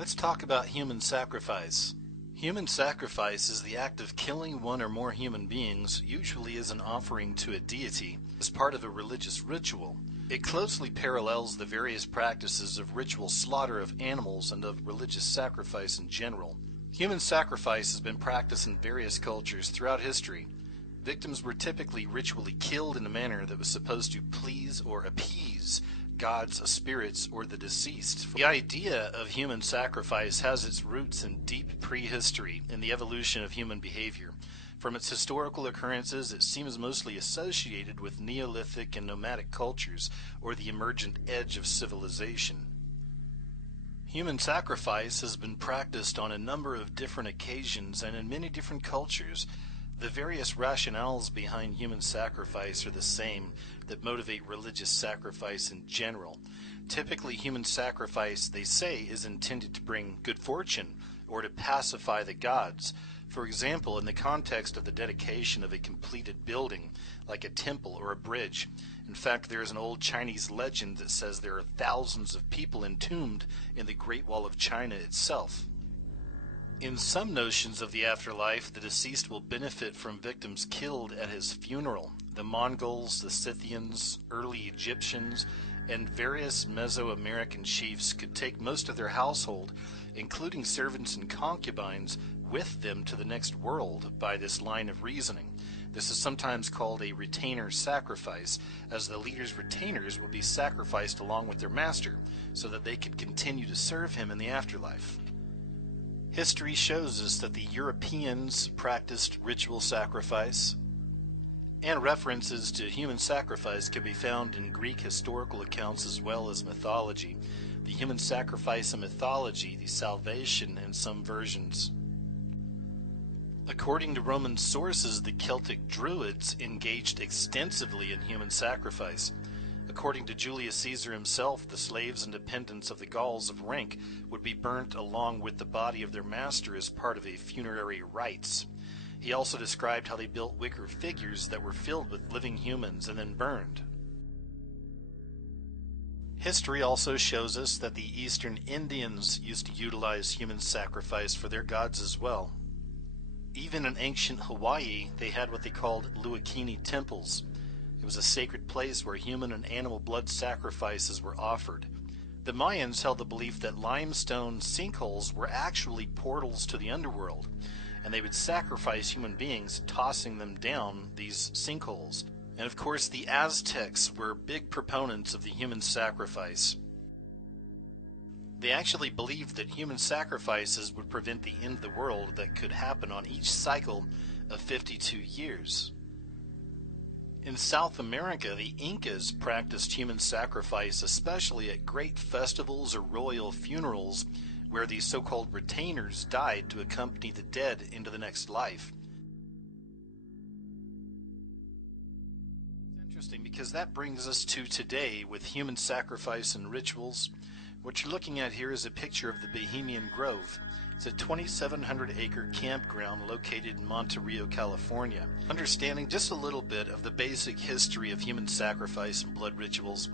Let's talk about human sacrifice. Human sacrifice is the act of killing one or more human beings, usually as an offering to a deity, as part of a religious ritual. It closely parallels the various practices of ritual slaughter of animals and of religious sacrifice in general. Human sacrifice has been practiced in various cultures throughout history. Victims were typically ritually killed in a manner that was supposed to please or appease gods, spirits, or the deceased. The idea of human sacrifice has its roots in deep prehistory in the evolution of human behavior. From its historical occurrences, it seems mostly associated with Neolithic and nomadic cultures, or the emergent edge of civilization. Human sacrifice has been practiced on a number of different occasions and in many different cultures. The various rationales behind human sacrifice are the same that motivate religious sacrifice in general. Typically, human sacrifice, they say, is intended to bring good fortune or to pacify the gods. For example, in the context of the dedication of a completed building, like a temple or a bridge. In fact, there is an old Chinese legend that says there are thousands of people entombed in the Great Wall of China itself. In some notions of the afterlife, the deceased will benefit from victims killed at his funeral. The Mongols, the Scythians, early Egyptians, and various Mesoamerican chiefs could take most of their household, including servants and concubines, with them to the next world by this line of reasoning. This is sometimes called a retainer sacrifice, as the leader's retainers will be sacrificed along with their master, so that they could continue to serve him in the afterlife. History shows us that the Europeans practiced ritual sacrifice, and references to human sacrifice can be found in Greek historical accounts as well as mythology. The human sacrifice in mythology, the salvation in some versions. According to Roman sources, the Celtic Druids engaged extensively in human sacrifice. According to Julius Caesar himself, the slaves and dependents of the Gauls of rank would be burnt along with the body of their master as part of a funerary rites. He also described how they built wicker figures that were filled with living humans and then burned. History also shows us that the Eastern Indians used to utilize human sacrifice for their gods as well. Even in ancient Hawaii, they had what they called Luakini temples. It was a sacred place where human and animal blood sacrifices were offered. The Mayans held the belief that limestone sinkholes were actually portals to the underworld, and they would sacrifice human beings, tossing them down these sinkholes. And of course, the Aztecs were big proponents of the human sacrifice. They actually believed that human sacrifices would prevent the end of the world that could happen on each cycle of 52 years. In South America, the Incas practiced human sacrifice, especially at great festivals or royal funerals, where these so-called retainers died to accompany the dead into the next life. It's interesting because that brings us to today with human sacrifice and rituals. What you're looking at here is a picture of the Bohemian Grove. It's a 2,700-acre campground located in Monterey, California. Understanding just a little bit of the basic history of human sacrifice and blood rituals,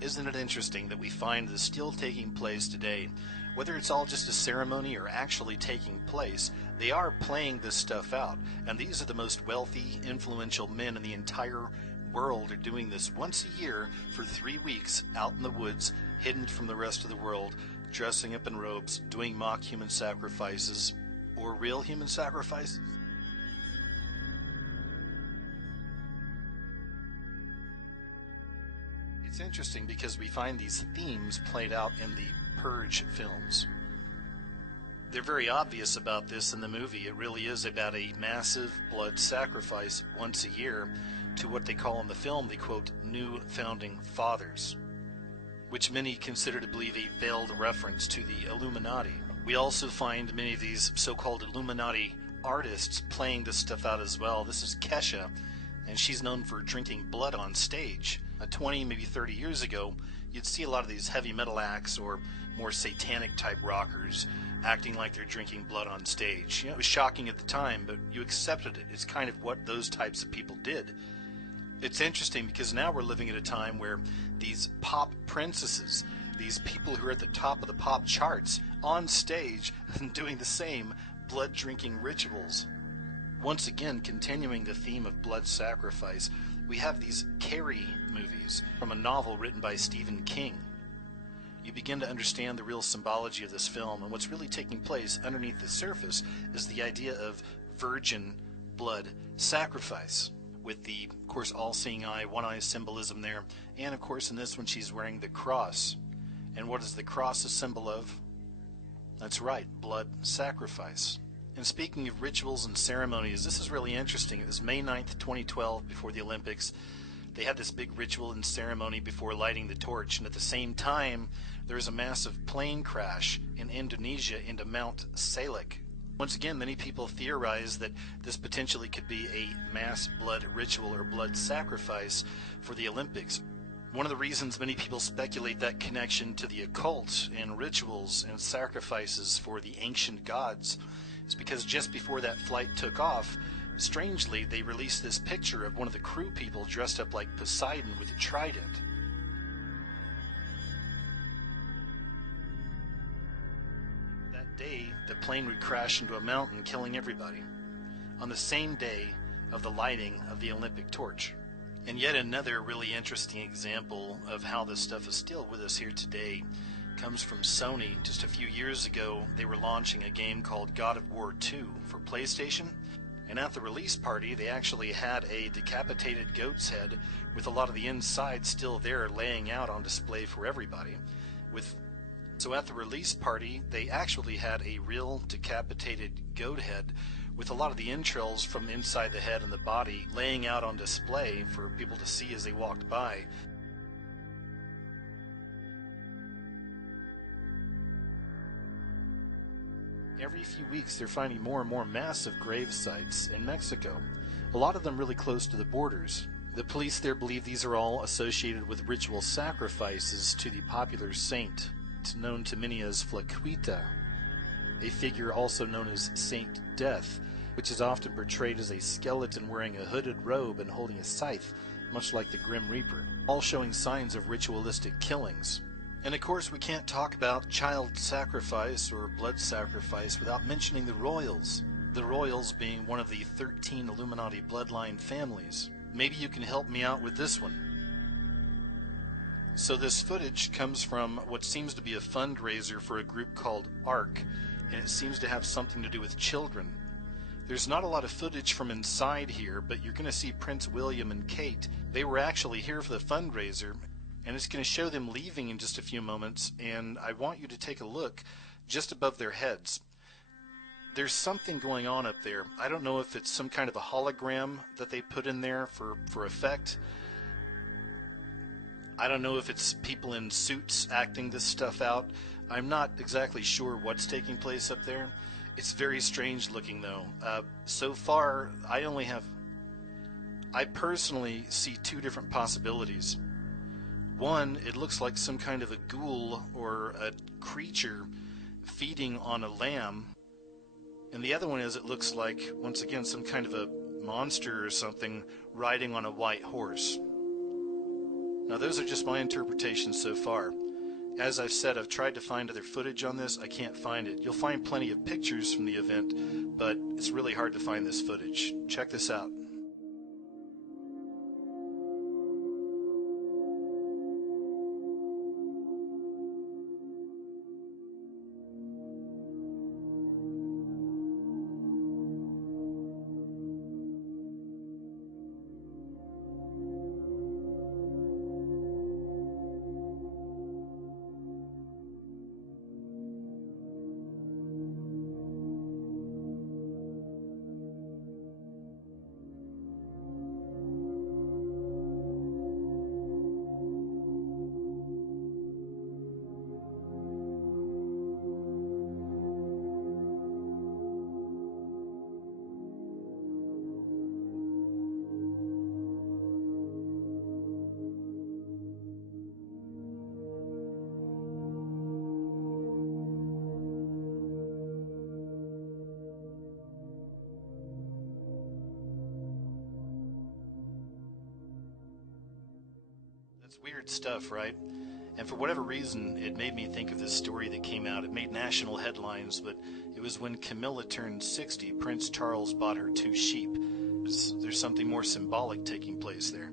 isn't it interesting that we find this still taking place today? Whether it's all just a ceremony or actually taking place, they are playing this stuff out. And these are the most wealthy, influential men in the entire world are doing this once a year for 3 weeks out in the woods, hidden from the rest of the world, dressing up in robes, doing mock human sacrifices, or real human sacrifices. It's interesting because we find these themes played out in the Purge films. They're very obvious about this in the movie. It really is about a massive blood sacrifice once a year to what they call in the film the, quote, new founding fathers, which many consider to believe a veiled reference to the Illuminati. We also find many of these so-called Illuminati artists playing this stuff out as well. This is Kesha, and she's known for drinking blood on stage. 20, maybe 30 years ago, you'd see a lot of these heavy metal acts or more satanic type rockers acting like they're drinking blood on stage. It was shocking at the time, but you accepted it. It's kind of what those types of people did. It's interesting because now we're living at a time where these pop princesses, these people who are at the top of the pop charts on stage and doing the same blood-drinking rituals. Once again, continuing the theme of blood sacrifice, we have these Carrie movies from a novel written by Stephen King. You begin to understand the real symbology of this film, and what's really taking place underneath the surface is the idea of virgin blood sacrifice, with the, of course, all-seeing eye, one-eye symbolism there, and of course in this one she's wearing the cross. And what is the cross a symbol of? That's right, blood sacrifice. And speaking of rituals and ceremonies, this is really interesting. It was May 9th, 2012, before the Olympics. They had this big ritual and ceremony before lighting the torch, and at the same time there was a massive plane crash in Indonesia into Mount Salak. Once again, many people theorize that this potentially could be a mass blood ritual or blood sacrifice for the Olympics. One of the reasons many people speculate that connection to the occult and rituals and sacrifices for the ancient gods is because just before that flight took off, strangely, they released this picture of one of the crew people dressed up like Poseidon with a trident. That day, the plane would crash into a mountain, killing everybody, on the same day of the lighting of the Olympic torch. And yet another really interesting example of how this stuff is still with us here today comes from Sony. Just a few years ago, they were launching a game called God of War 2 for PlayStation. And at the release party, they actually had a decapitated goat's head with a lot of the inside still there laying out on display for everybody. So at the release party, they actually had a real decapitated goat head with a lot of the entrails from inside the head and the body laying out on display for people to see as they walked by. Every few weeks they're finding more and more massive grave sites in Mexico, a lot of them really close to the borders. The police there believe these are all associated with ritual sacrifices to the popular saint, known to many as Flaquita, a figure also known as Saint Death, which is often portrayed as a skeleton wearing a hooded robe and holding a scythe, much like the Grim Reaper, all showing signs of ritualistic killings. And of course we can't talk about child sacrifice or blood sacrifice without mentioning the royals. The royals being one of the 13 Illuminati bloodline families. Maybe you can help me out with this one. So this footage comes from what seems to be a fundraiser for a group called ARC, and it seems to have something to do with children. There's not a lot of footage from inside here, but you're going to see Prince William and Kate. They were actually here for the fundraiser, and it's going to show them leaving in just a few moments, and I want you to take a look just above their heads. There's something going on up there. I don't know if it's some kind of a hologram that they put in there for effect. I don't know if it's people in suits acting this stuff out. I'm not exactly sure what's taking place up there. It's very strange looking though. So far, I personally see two different possibilities. One, it looks like some kind of a ghoul or a creature feeding on a lamb. And the other one is it looks like, once again, some kind of a monster or something riding on a white horse. Now those are just my interpretations so far. As I've said, I've tried to find other footage on this. I can't find it. You'll find plenty of pictures from the event, but it's really hard to find this footage. Check this out. It's weird stuff, right? And for whatever reason, it made me think of this story that came out. It made national headlines, but it was when Camilla turned 60, Prince Charles bought her 2 sheep. There's something more symbolic taking place there.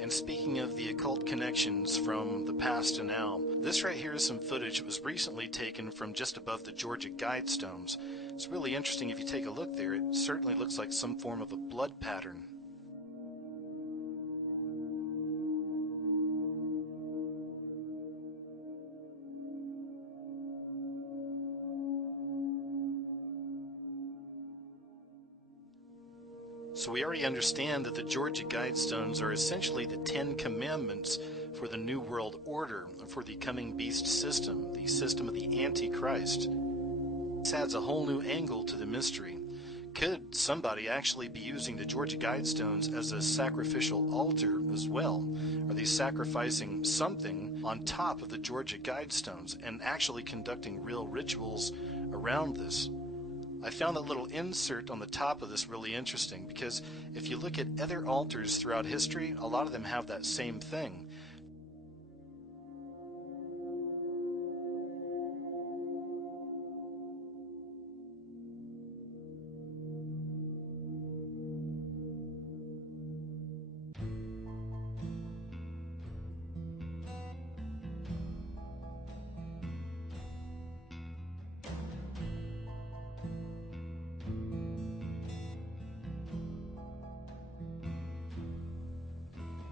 And speaking of the occult connections from the past to now, this right here is some footage that was recently taken from just above the Georgia Guidestones. It's really interesting if you take a look there. It certainly looks like some form of a blood pattern. So we already understand that the Georgia Guidestones are essentially the 10 commandments for the New World Order, for the coming beast system, the system of the Antichrist. This adds a whole new angle to the mystery. Could somebody actually be using the Georgia Guidestones as a sacrificial altar as well? Are they sacrificing something on top of the Georgia Guidestones and actually conducting real rituals around this? I found that little insert on the top of this really interesting because if you look at other altars throughout history, a lot of them have that same thing.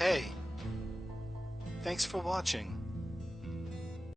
Hey, thanks for watching.